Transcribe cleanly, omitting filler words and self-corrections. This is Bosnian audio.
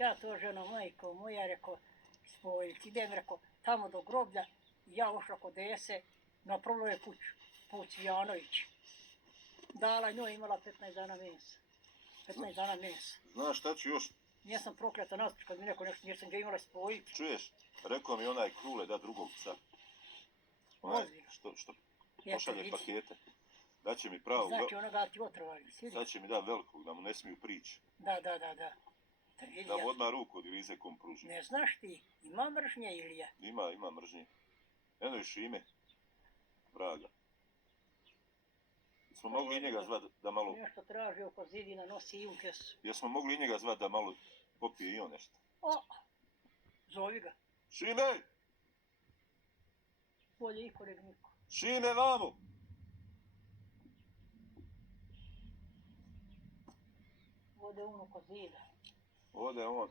ja to ženo, majko moja, rekao, spojiti. Idem, rekao, tamo do groblja, ja ošla kod Dese, napravila je put Cvijanović. Dala njoj, imala 15 dana mesa. 15 dana mesa. Znaš šta ću još? Nisam prokleta naspeć kad mi neko nešto, nisam ga imala spojiti. Čuješ, rekao mi onaj Krule da drugog psa. Onaj što pošalje pakete. Daće mi pravo... Znači onoga ti otrovali, sviđa? Sad će mi da velikog, da mu ne smiju prići. Da. Da mu odmah ruku od Ilize kom pruži. Ne znaš ti, ima mržnje Ilija? Ima mržnje. Eno i Šime. Vraga. Jesmo mogli i njega zvati da malo... Nešto traži oko zidina, nosi i u kesu. Jesmo mogli i njega zvati da malo popije i on nešto? O, zovi ga. Šime! Bolje iko nego niko. Šime, vamo! Ode on oko zida. Ode on.